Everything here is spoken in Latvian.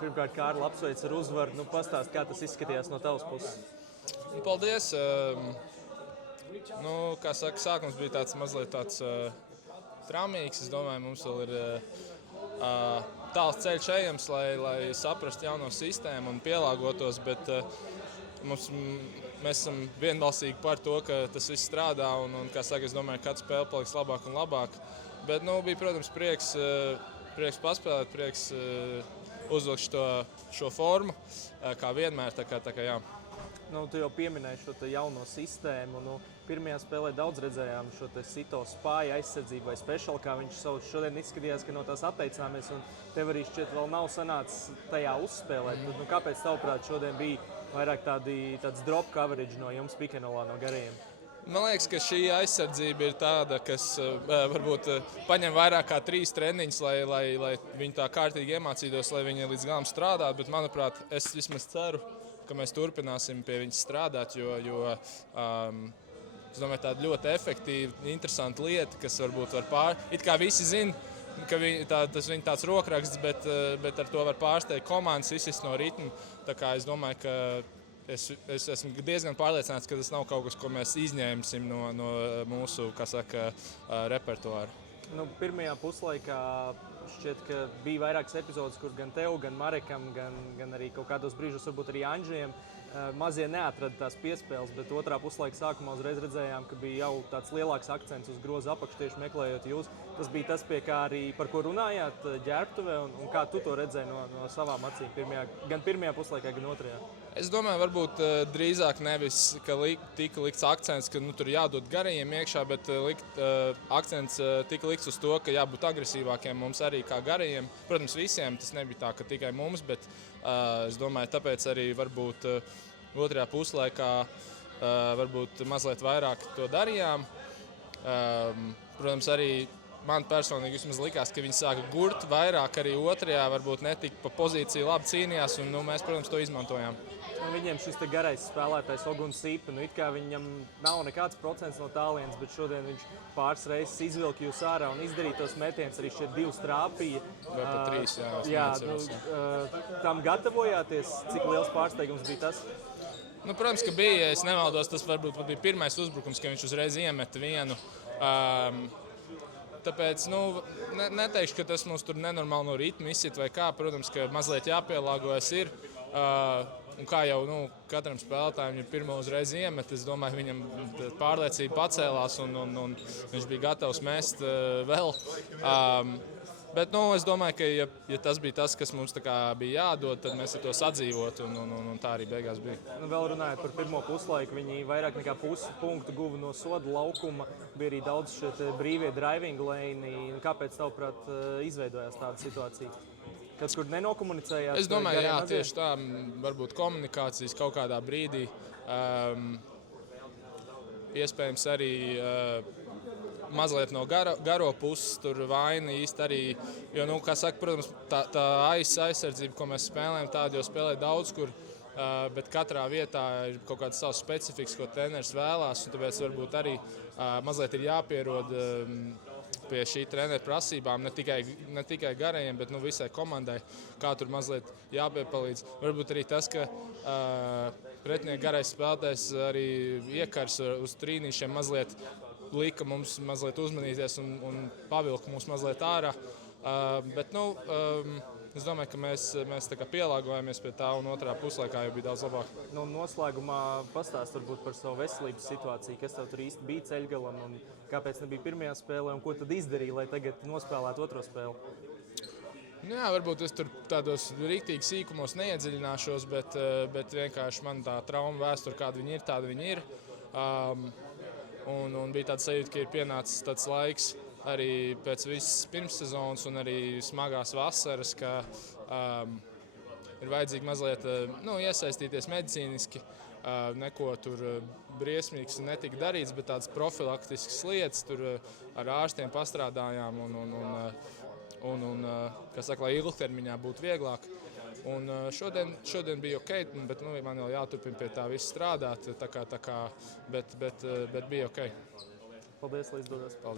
Pirmkārt, Kārli, apsveic ar uzvaru. Pastāst, kā tas izskatījās no tavas puses. Paldies! Kā saka, sākums bija mazliet tāds traumīgs. Es domāju, mums vēl ir tāls ceļš ejams, lai saprastu jauno sistēmu un pielāgotos. Bet mēs esam vienbalsīgi par to, ka tas viss strādā. Kā saka, es domāju, ka katra spēle paliks labāk un labāk. Bet bija, protams, prieks paspēlēt, prieks uzvilkt šo formu, kā vienmēr. Tā kā, jā. Tu jau pieminēji šo jauno sistēmu. Pirmajā spēlē daudz redzējām šo sito spāju aizsardzību vai speciālu, kā viņš sauc. Šodien izskatījās, ka no tās atteicāmies, un tev arī šķiet vēl nav sanācis tajā uzspēlēt. Kāpēc, tavuprāt, šodien bija vairāk tāds drop coverage no jums pikenolā, no garajiem? Man liekas, ka šī aizsardzība ir tāda, kas varbūt paņem vairāk kā 3 treniņus, lai viņi tā kārtīgi iemācītos, lai viņi līdz galam strādātu. Bet, manuprāt, es vismaz ceru, ka mēs turpināsim pie viņas strādāt, jo es domāju, tāda ļoti efektīva, interesanta lieta, kas varbūt var it kā visi zina, ka tas viņa tāds rokraksts, bet ar to var pārsteigt komandas, izsist no ritma. Tā kā es domāju, ka es esmu diezgan pārliecināts, ka tas nav kaut kas, ko mēs izņēmsim no mūsu, kā saka, repertuāra. Pirmajā puslaikā šķiet, ka bija vairākas epizodes, kur gan tev, gan Marekam, gan arī kaut kādos brīžos varbūt arī Anžiem mazie neatrada tās piespēles, bet otrā puslaika sākumā uzreiz redzējām, ka bija jau tāds lielāks akcents uz groza apakšu, tieši meklējot jūs. Tas bija tas, par ko runājāt ģērbtuvē, un kā tu to redzēji no savām acīm, gan pirmajā puslaikā, gan otrajā? Es domāju, varbūt drīzāk nevis, ka tika likts akcents, ka tur jādod garajiem iekšā, bet akcents tika likts uz to, ka jābūt agresīvākiem mums arī kā garajiem. Protams, visiem tas nebija tā, ka tikai mums, bet es domāju, tāpēc arī varbūt otrajā puslaikā varbūt mazliet vairāk to darījām. Protams, arī man personīgi vismaz likās, ka viņi sāka gurt vairāk arī otrajā, varbūt netika pa pozīciju labi cīnījās, un mēs, protams, to izmantojām. Viņiem šis garais spēlētājs Oguns Sīpa, it kā viņam nav nekāds procents no tālienes, bet šodien viņš pāris reizes izvilka jūs ārā un izdarīja tos metienus, arī šeit 2 trāpīja. Vai pat 3, jā. Tam gatavojāties, cik liels pārsteigums bija tas? Protams, ka bija, ja es nemaldos, tas varbūt bija pirmais uzbrukums, ka viņš uzreiz iemeta vienu. Tāpēc neteikšu, ka tas mums tur nenormāli no ritma izsit vai kā. Protams, ka mazliet jāpielāgojas ir. Un kā jau katram spēlētājam ir pirmo uzreiz iemet, es domāju, viņam pārliecība pacēlās un viņš bija gatavs mest vēl. Bet es domāju, ka ja tas bija tas, kas mums bija jādod, tad mēs ar to sadzīvot, un tā arī beigās bija. Vēl runājot par pirmo puslaiku, viņi vairāk nekā pusi punktu guva no soda laukuma. Bija arī daudz šie brīvie driving lane. Kāpēc, tavuprāt, izveidojās tāda situācija? Kad kur nenokomunicējāt? Es domāju, jā, tieši tā, varbūt komunikācijas kaut kādā brīdī. Iespējams arī mazliet no garo puses tur vaina īsti arī, jo, kā saka, protams, tā aizsardzība, ko mēs spēlējam, tāda jau spēlē daudz, kur, bet katrā vietā ir kaut kāds savs specifiks, ko treneris vēlās, un tāpēc varbūt arī mazliet ir jāpierod pie šī trenera prasībām, ne tikai garajiem, bet visai komandai, kā tur mazliet jāpiepalīdz. Varbūt arī tas, ka pretinieku garais spēlētājs arī iekars uz trīnīšiem mazliet lika mums mazliet uzmanīties un pavilka mūs mazliet ārā. Bet, es domāju, ka mēs pielāgojamies pie tā, un otrā puslaikā jau bija daudz labāk. Noslēgumā pastāst varbūt par savu veselības situāciju, kas tev tur īsti bija ceļgalam, un kāpēc nebija pirmajā spēlē, un ko tad izdarīja, lai tagad nospēlētu otro spēli? Jā, varbūt es tur tādos riktīgi sīkumos neiedziļināšos, bet vienkārši man tā trauma vēsture, kāda viņa ir, tāda viņa ir. Un bija tāds sajūta, ka ir pienācis tāds laiks, arī pēc visas pirmssezonas un arī smagās vasaras, ka ir vajadzīgi mazliet iesaistīties medicīniski. Neko tur briesmīgs netika darīts, bet tādas profilaktiskas lietas tur ar ārstiem pastrādājām un kas saka, lai ilgtermiņā būtu vieglāk. Un šodien bija ok, bet man vēl jāturpina pie tā viss strādāt, bet bija ok. Paldies, lai izdodas.